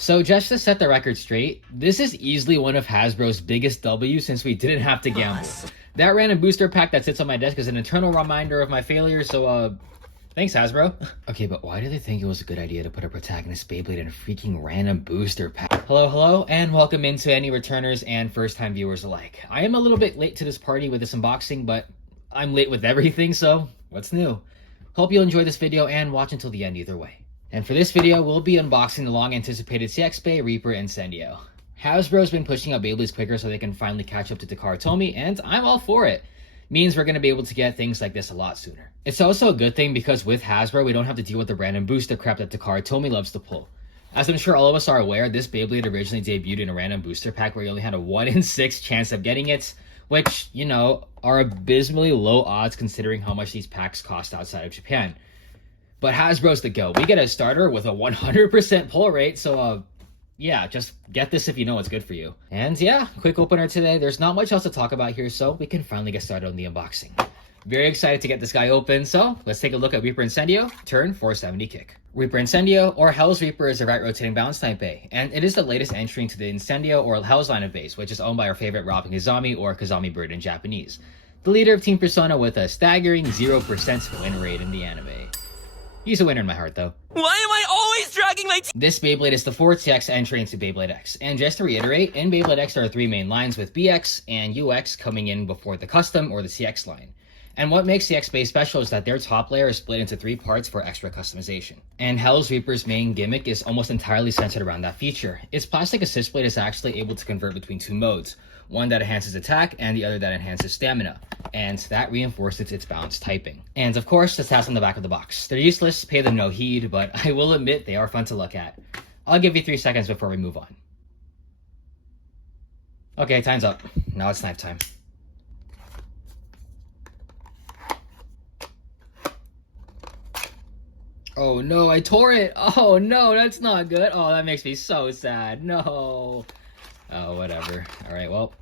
So just to set the record straight, this is easily one of Hasbro's biggest W's since we didn't have to gamble. That random booster pack that sits on my desk is an eternal reminder of my failure, so thanks Hasbro. Okay, but why do they think it was a good idea to put a protagonist Beyblade in a freaking random booster pack? Hello, and welcome into any returners and first-time viewers alike. I am a little bit late to this party with this unboxing, but I'm late with everything, so what's new? Hope you'll enjoy this video and watch until the end either way. And for this video, we'll be unboxing the long-anticipated CX Beys Reaper Incendio. Hasbro's been pushing out Beyblades quicker so they can finally catch up to Takara Tomy, and I'm all for it. Means we're going to be able to get things like this a lot sooner. It's also a good thing because with Hasbro, we don't have to deal with the random booster crap that Takara Tomy loves to pull. As I'm sure all of us are aware, this Beyblade originally debuted in a random booster pack where you only had a 1 in 6 chance of getting it, which, you know, are abysmally low odds considering how much these packs cost outside of Japan. But Hasbro's the go. We get a starter with a 100% pull rate, so yeah, just get this if you know what's good for you. And yeah, quick opener today. There's not much else to talk about here, so we can finally get started on the unboxing. Very excited to get this guy open, so let's take a look at Reaper Incendio, turn 470 kick. Reaper Incendio, or Hell's Reaper, is a right rotating balance type Bey, and it is the latest entry into the Incendio or Hell's line of Beys, which is owned by our favorite Robin Kazami, or Kazami Bird in Japanese. The leader of Team Persona with a staggering 0% win rate in the anime. He's a winner in my heart, though. Why am I always dragging my This Beyblade is the 4th CX entry into Beyblade X. And just to reiterate, in Beyblade X there are 3 main lines, with BX and UX coming in before the custom or the CX line. And what makes CX Beys special is that their top layer is split into 3 parts for extra customization. And Hell's Reaper's main gimmick is almost entirely centered around that feature. Its plastic assist blade is actually able to convert between 2 modes. One that enhances attack and the other that enhances stamina, and that reinforces its balanced typing. And of course, the stats on the back of the box. They're useless, pay them no heed, but I will admit they are fun to look at. I'll give you 3 seconds before we move on. Okay, time's up. Now it's knife time. Oh no, I tore it! Oh no, that's not good. Oh, that makes me so sad. No. Oh, whatever. Alright, well,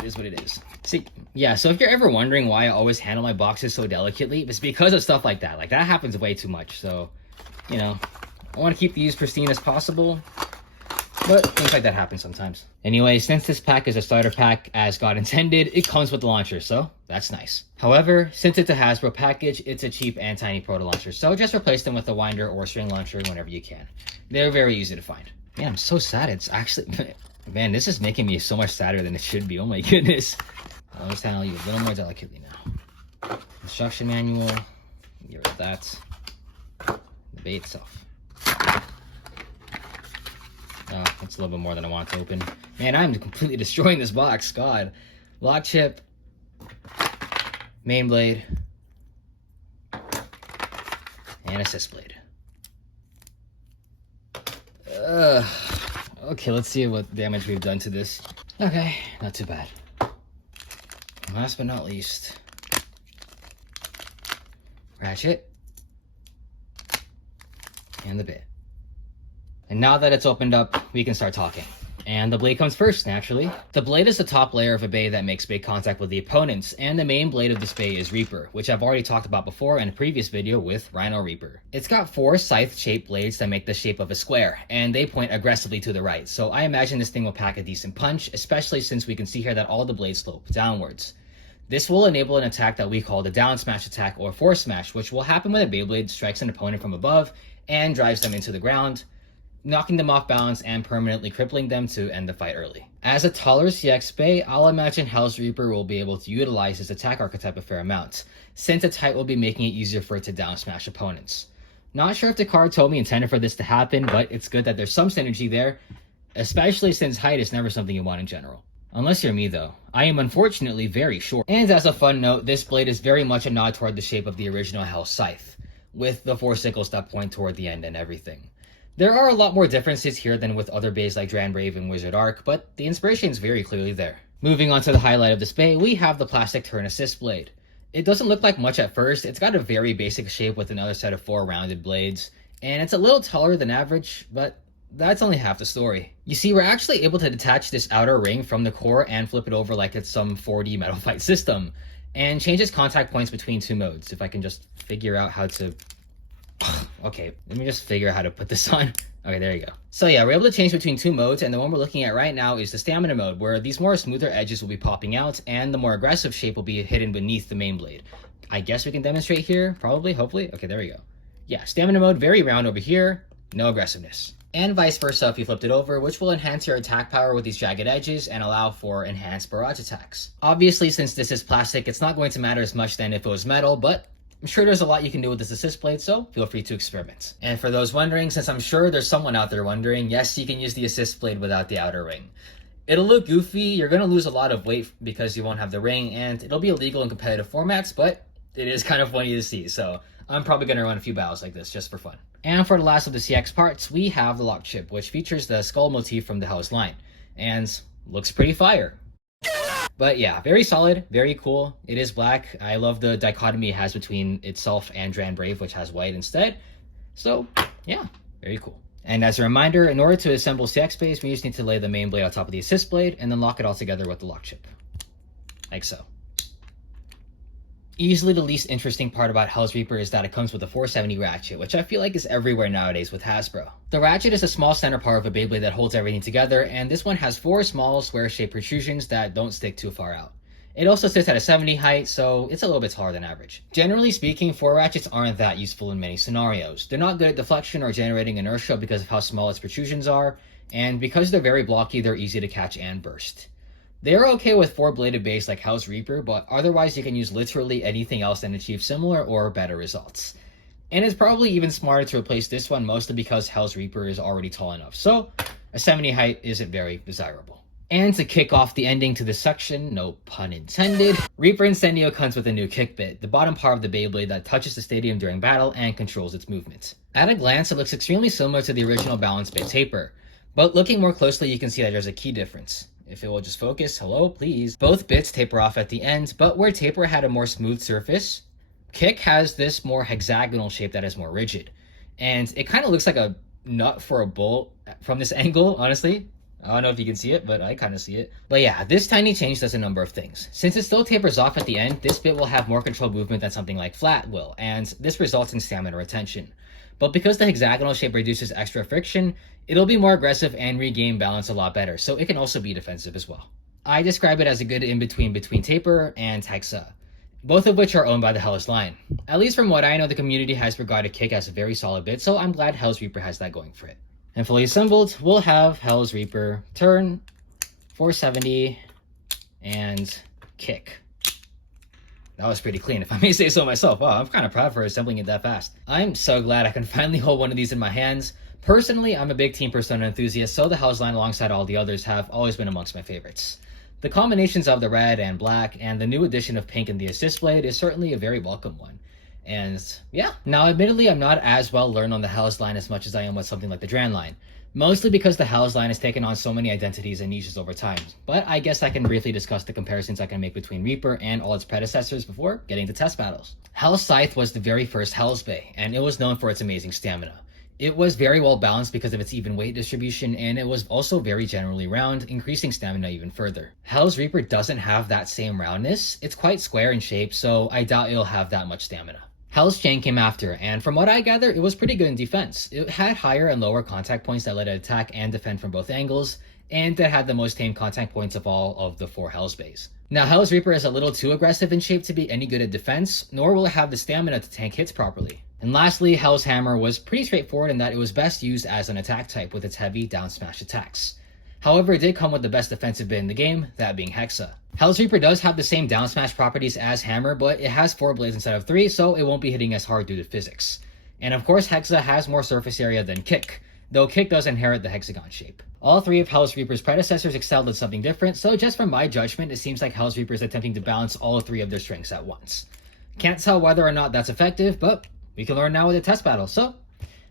it is what it is. See, yeah, so if you're ever wondering why I always handle my boxes so delicately, it's because of stuff like that. Like, that happens way too much, so, you know, I want to keep these pristine as possible, but things like that happen sometimes. Anyway, since this pack is a starter pack as God intended, it comes with the launcher, so that's nice. However, since it's a Hasbro package, it's a cheap and tiny Proto Launcher, so just replace them with a winder or string launcher whenever you can. They're very easy to find. Man, I'm so sad. It's actually... Man, this is making me so much sadder than it should be. Oh my goodness. I'll just handle you a little more delicately now. Instruction manual. Get rid of that. The Bey itself. Oh, that's a little bit more than I want to open. Man, I'm completely destroying this box. God. Lock chip. Main blade. And assist blade. Okay, let's see what damage we've done to this. Okay, not too bad. Last but not least, Ratchet and the bit. And now that it's opened up, we can start talking. And the blade comes first, naturally. The blade is the top layer of a Bey that makes big contact with the opponents, and the main blade of this Bey is Reaper, which I've already talked about before in a previous video with Rhino Reaper. It's got 4 scythe-shaped blades that make the shape of a square, and they point aggressively to the right, so I imagine this thing will pack a decent punch, especially since we can see here that all the blades slope downwards. This will enable an attack that we call the down smash attack or force smash, which will happen when a Beyblade strikes an opponent from above and drives them into the ground, knocking them off balance and permanently crippling them to end the fight early. As a taller CX Bey, I'll imagine Hell's Reaper will be able to utilize his attack archetype a fair amount, since its height will be making it easier for it to down smash opponents. Not sure if Takara Tomy intended for this to happen, but it's good that there's some synergy there, especially since height is never something you want in general. Unless you're me though. I am unfortunately very short. And as a fun note, this blade is very much a nod toward the shape of the original Hell Scythe, with the 4 sickles that point toward the end and everything. There are a lot more differences here than with other Beys like Dran Brave and Wizard Arc, but the inspiration is very clearly there. Moving on to the highlight of this Bey, we have the plastic turn assist blade. It doesn't look like much at first. It's got a very basic shape with another set of 4 rounded blades, and it's a little taller than average, but that's only half the story. You see, we're actually able to detach this outer ring from the core and flip it over like it's some 4D Metal Fight system, and changes contact points between 2 modes. If I can just figure out how to Okay, let me just figure out how to put this on. Okay, there you go. So yeah, we're able to change between two modes, and the one we're looking at right now is the stamina mode, where these more smoother edges will be popping out, and the more aggressive shape will be hidden beneath the main blade. I guess we can demonstrate here, probably, hopefully. Okay, there we go. Yeah, stamina mode, very round over here, no aggressiveness. And vice versa if you flipped it over, which will enhance your attack power with these jagged edges and allow for enhanced barrage attacks. Obviously, since this is plastic, it's not going to matter as much than if it was metal, but I'm sure there's a lot you can do with this assist blade, so feel free to experiment. And for those wondering, since I'm sure there's someone out there wondering, yes, you can use the assist blade without the outer ring. It'll look goofy, you're going to lose a lot of weight because you won't have the ring, and it'll be illegal in competitive formats, but it is kind of funny to see, so I'm probably going to run a few battles like this just for fun. And for the last of the CX parts, we have the lock chip, which features the skull motif from the House line, and looks pretty fire. But yeah, very solid, very cool. It is black. I love the dichotomy it has between itself and Dran Brave, which has white instead. So yeah, very cool. And as a reminder, in order to assemble CX Beys, we just need to lay the main blade on top of the assist blade and then lock it all together with the lock chip. Like so. Easily the least interesting part about Hell's Reaper is that it comes with a 470 ratchet, which I feel like is everywhere nowadays with Hasbro. The ratchet is a small center part of a Beyblade that holds everything together, and this one has 4 small square-shaped protrusions that don't stick too far out. It also sits at a 70 height, so it's a little bit taller than average. Generally speaking, 4 ratchets aren't that useful in many scenarios. They're not good at deflection or generating inertia because of how small its protrusions are, and because they're very blocky, they're easy to catch and burst. They're okay with 4-bladed base like Hell's Reaper, but otherwise you can use literally anything else and achieve similar or better results. And it's probably even smarter to replace this one, mostly because Hell's Reaper is already tall enough, so a 70 height isn't very desirable. And to kick off the ending to this section, no pun intended, Reaper Incendio comes with a new kick bit, the bottom part of the Beyblade that touches the stadium during battle and controls its movement. At a glance, it looks extremely similar to the original balance bit taper, but looking more closely you can see that there's a key difference. If it will just focus, hello, please. Both bits taper off at the end, but where taper had a more smooth surface, kick has this more hexagonal shape that is more rigid. And it kind of looks like a nut for a bolt from this angle, honestly. I don't know if you can see it, but I kind of see it. But yeah, this tiny change does a number of things. Since it still tapers off at the end, this bit will have more controlled movement than something like flat will, and this results in stamina retention. But because the hexagonal shape reduces extra friction, it'll be more aggressive and regain balance a lot better, so it can also be defensive as well. I describe it as a good in-between between taper and hexa, both of which are owned by the Hell's line. At least from what I know, the community has regarded kick as a very solid bit, so I'm glad Hell's Reaper has that going for it. And fully assembled, we'll have Hell's Reaper turn, 470, and kick. That was pretty clean, if I may say so myself. Wow, I'm kind of proud for assembling it that fast. I'm so glad I can finally hold one of these in my hands. Personally, I'm a big Team Persona enthusiast, so the Hell's line alongside all the others have always been amongst my favorites. The combinations of the red and black and the new addition of pink in the assist blade is certainly a very welcome one. And yeah, now admittedly I'm not as well learned on the Hell's line as much as I am with something like the Dran line. Mostly because the Hell's line has taken on so many identities and niches over time. But I guess I can briefly discuss the comparisons I can make between Reaper and all its predecessors before getting to test battles. Hell's Scythe was the very first Hell's Bey, and it was known for its amazing stamina. It was very well balanced because of its even weight distribution, and it was also very generally round, increasing stamina even further. Hell's Reaper doesn't have that same roundness. It's quite square in shape, so I doubt it'll have that much stamina. Hell's Chain came after, and from what I gather, it was pretty good in defense. It had higher and lower contact points that let it attack and defend from both angles, and it had the most tame contact points of all of the 4 Hell's Beys. Now, Hell's Reaper is a little too aggressive in shape to be any good at defense, nor will it have the stamina to tank hits properly. And lastly, Hell's Hammer was pretty straightforward in that it was best used as an attack type with its heavy down smash attacks. However, it did come with the best defensive bit in the game, that being Hexa. Hell's Reaper does have the same down smash properties as Hammer, but it has 4 blades instead of 3, so it won't be hitting as hard due to physics. And of course, Hexa has more surface area than Kick, though Kick does inherit the hexagon shape. All 3 of Hell's Reaper's predecessors excelled in something different, so just from my judgment, it seems like Hell's Reaper is attempting to balance all 3 of their strengths at once. Can't tell whether or not that's effective, but we can learn now with a test battle, so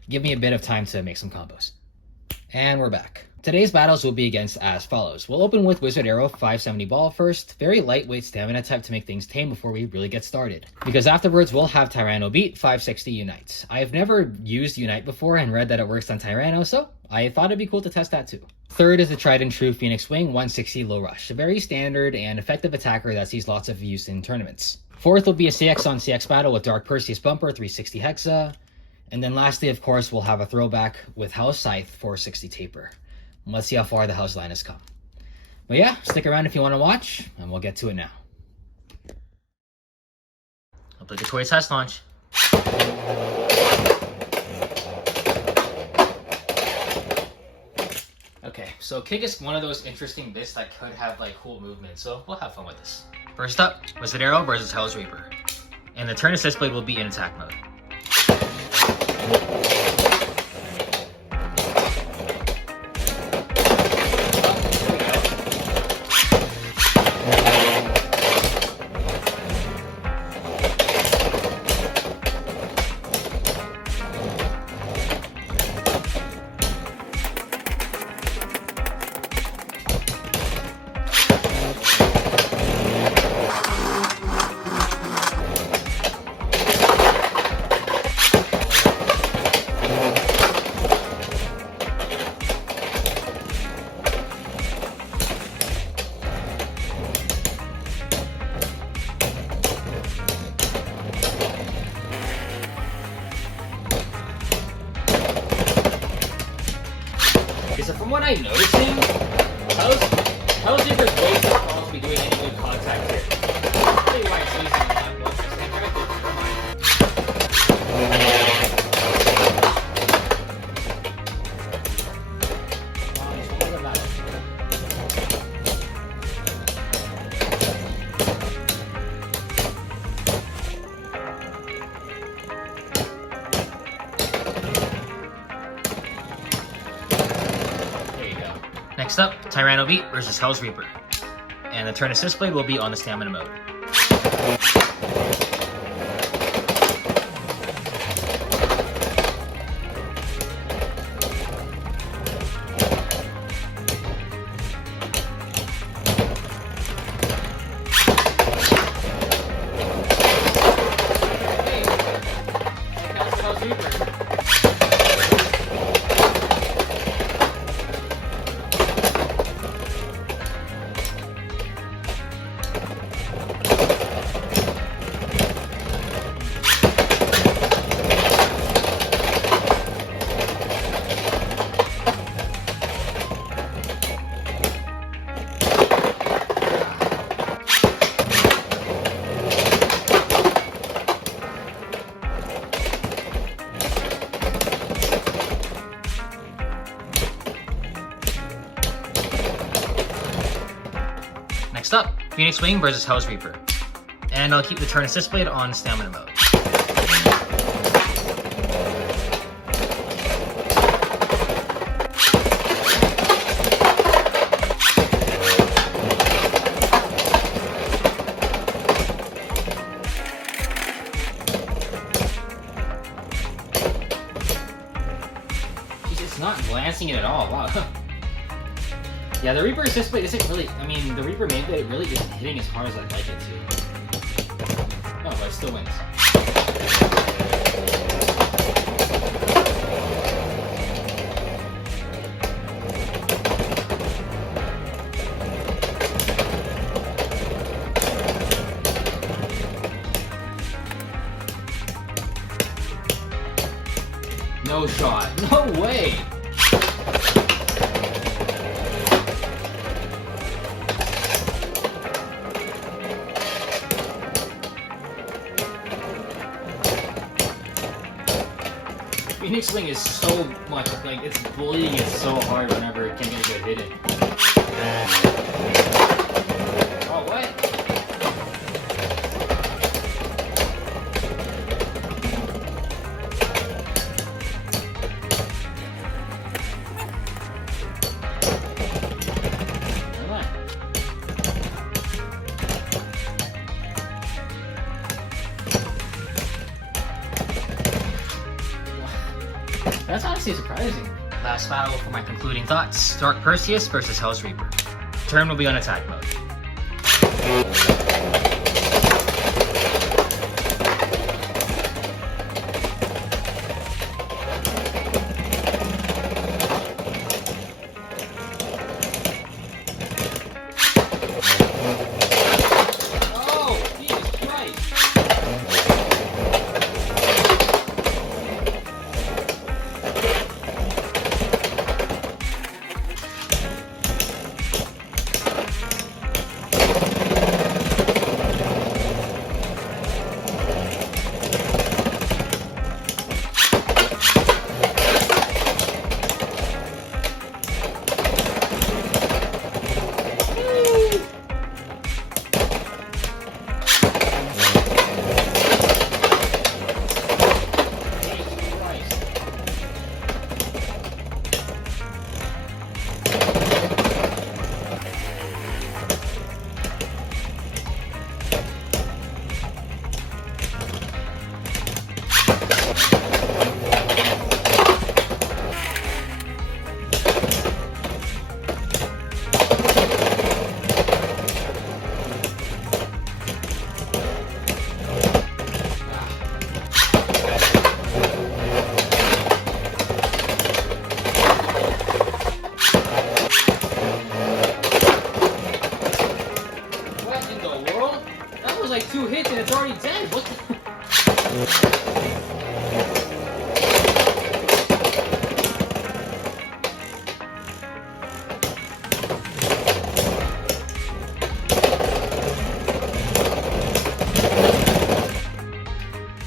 give me a bit of time to make some combos. And we're back. Today's battles will be against as follows. We'll open with Wizard Arrow 570 Ball first, very lightweight stamina type to make things tame before we really get started. Because afterwards we'll have Tyranno Beat 560 Unite. I have never used Unite before and read that it works on Tyranno, so I thought it'd be cool to test that too. Third is the tried and true Phoenix Wing 160 Low Rush, a very standard and effective attacker that sees lots of use in tournaments. Fourth will be a CX on CX battle with Dark Perseus Bumper 360 Hexa. And then lastly, of course, we'll have a throwback with House Scythe 460 taper. And let's see how far the House line has come. But yeah, stick around if you want to watch, and we'll get to it now. Obligatory test launch. Okay, so kick is one of those interesting bits that could have like cool movement, so we'll have fun with this. First up, Wizard Arrow versus Hell's Reaper. And the turn assist blade will be in attack mode. So from what I'm noticing, Hell's Reaper's way too tall to be doing any good contact here. I'll tell you why it's using a lot more. Stand right there, never Next up, Tyranno Beat versus Hell's Reaper. And the turn assist blade will be on the stamina mode. Next up, Phoenix Wing versus Hell's Reaper. And I'll keep the turn assist blade on stamina mode. It's not glancing it at all, wow. Yeah, the Reaper assist blade isn't really, I mean, the Reaper main blade really isn't hitting as hard as I'd like it to. Oh, but it still wins. No shot. No way! Phoenix Wing is so much, like, it's bullying it so hard whenever it can get a good hit in. Oh, what? Never mind. That's honestly surprising. Last battle for my concluding thoughts. Dark Perseus versus Hell's Reaper. Turn will be on attack mode.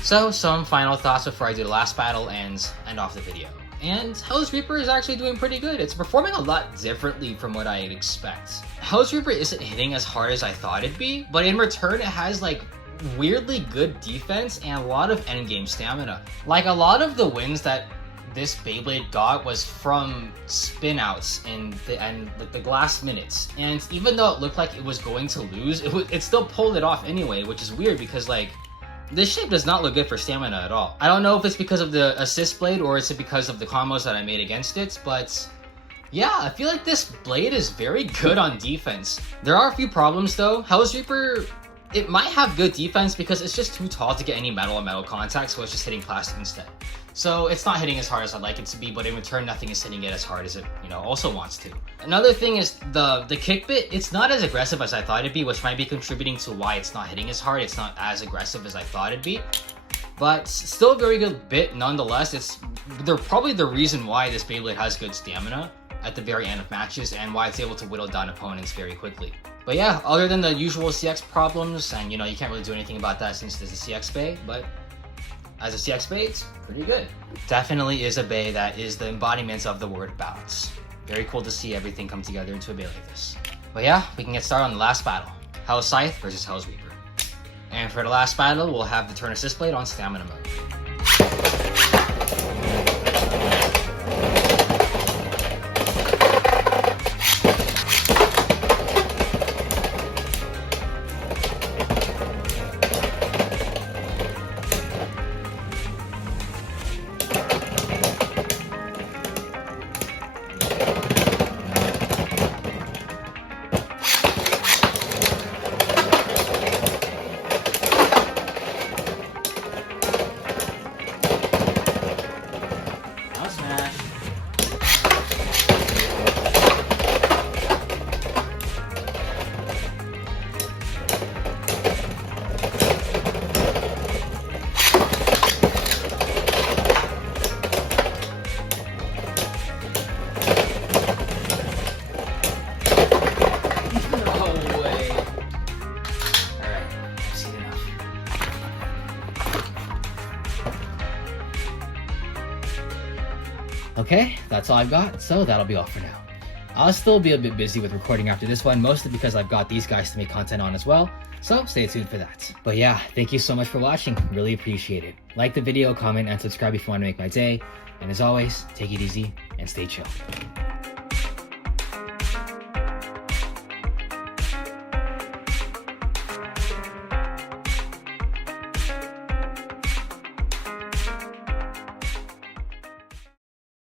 So, some final thoughts before I do the last battle and end off the video. And Hell's Reaper is actually doing pretty good. It's performing a lot differently from what I'd expect. Hell's Reaper isn't hitting as hard as I thought it'd be, but in return it has like weirdly good defense and a lot of endgame stamina. Like a lot of the wins that this Beyblade got was from spin outs and the last minutes. And even though it looked like it was going to lose, it still pulled it off anyway, which is weird because like this shape does not look good for stamina at all. I don't know if it's because of the assist blade or it's because of the combos that I made against it, but yeah, I feel like this blade is very good on defense. There are a few problems though. Hell's Reaper, it might have good defense because it's just too tall to get any metal on metal contact, so it's just hitting plastic instead. So it's not hitting as hard as I'd like it to be, but in return, nothing is hitting it as hard as it, also wants to. Another thing is the kick bit, it's not as aggressive as I thought it'd be, which might be contributing to why it's not hitting as hard. It's not as aggressive as I thought it'd be, but still a very good bit nonetheless. They're probably the reason why this Beyblade has good stamina at the very end of matches and why it's able to whittle down opponents very quickly. But yeah, other than the usual CX problems, and you can't really do anything about that since there's a CX Bey, but as a CX Bey, it's pretty good. Definitely is a Bey that is the embodiment of the word balance. Very cool to see everything come together into a Bey like this. But yeah, we can get started on the last battle. Hell's Scythe versus Hell's Reaper. And for the last battle, we'll have the turn assist blade on stamina mode. Okay, that's all I've got, so that'll be all for now. I'll still be a bit busy with recording after this one, mostly because I've got these guys to make content on as well, so stay tuned for that. But yeah, thank you so much for watching, really appreciate it. Like the video, comment, and subscribe if you want to make my day, and as always, take it easy and stay chill.